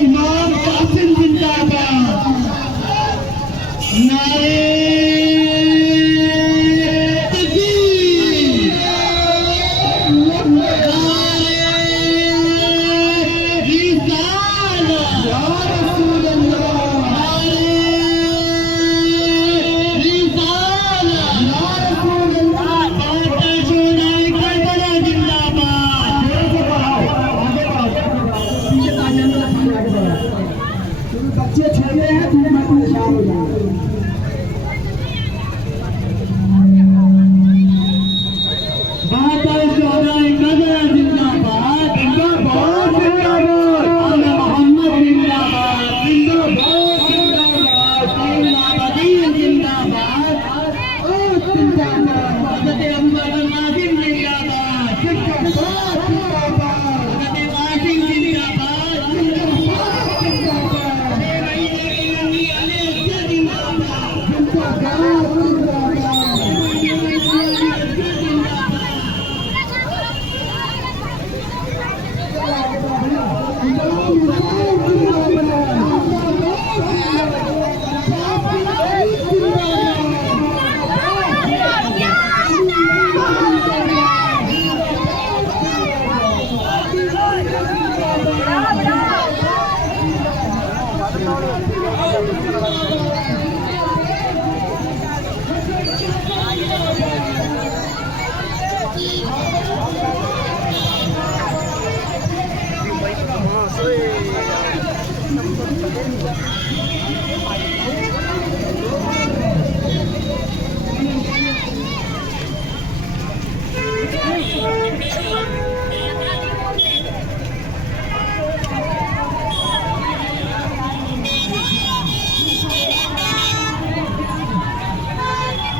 इमाम कासिम जिंदाबाद। नारे तकबीर, नारे रिसालत, या रसूल अल्लाह, नारे रिसालत, या रसूल अल्लाह। बाटा छोड़ाए करबला जिंदाबाद। आगे बढ़ाओ, पीछे तालियां ना आगे बढ़ाओ। बच्चे छोटे हैं, तुम्हें मैं परेशान हो जाऊंगा। बाटा छोड़ाए करबला जिंदाबाद, जिंदाबाद, जिंदाबाद। आला मोहम्मद जिंदाबाद, जिंदाबाद, जिंदाबाद। जिंदाबादी जिंदाबाद, ओ जिंदाबाद। हज़रत अबूबकर नाज़िम जिंदाबाद, जिंदाबाद, जिंदाबाद। हज़रत वासिम जिंदाबाद, जिंदाबाद, जिंदाबाद। अरे भाई लेकिन नबी अली अक्सर जिंदाबाद, जिंदाबाद, जिंदाबाद।